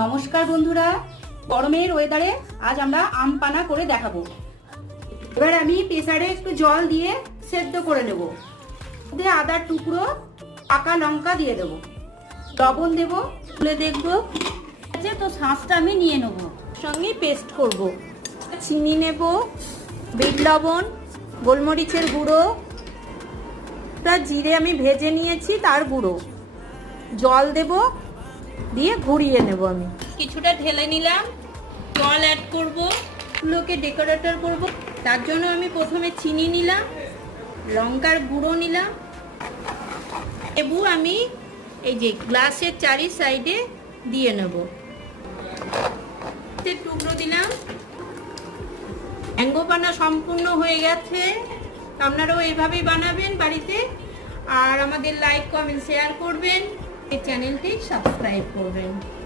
নমস্কার বন্ধুরা, গরমের ওয়েদারে আজ আমরা আম পানা করে দেখাবো। এবার আমি প্রেসারে একটু জল দিয়ে সেদ্ধ করে নেব। দিয়ে আদার টুকরো, পাকা লঙ্কা দিয়ে দেব, লবণ দেব, তুলে দেখবো তো শাঁসটা আমি নিয়ে নেব, সঙ্গে পেস্ট করব। চিনি নেব, বিট লবণ, গোলমরিচের গুঁড়ো, জিরে আমি ভেজে নিয়েছি তার গুঁড়ো, জল দেব, দিয়ে ঘুরিয়ে নেব। আমি কিছুটা ঢেলে নিলাম, জল অ্যাড করব, এগুলোকে ডেকোরেটর করব। তার জন্য আমি প্রথমে চিনি নিলাম, লঙ্কার গুঁড়ো নিলাম, লেবু আমি এই যে গ্লাসের চারি সাইডে দিয়ে নেব, টুকরো দিলাম। ম্যাঙ্গো পানা সম্পূর্ণ হয়ে গেছে। আপনারাও এইভাবেই বানাবেন বাড়িতে। আর আমাদের লাইক, কমেন্ট, শেয়ার করবেন, এই চ্যানেলটি সাবস্ক্রাইব করবেন।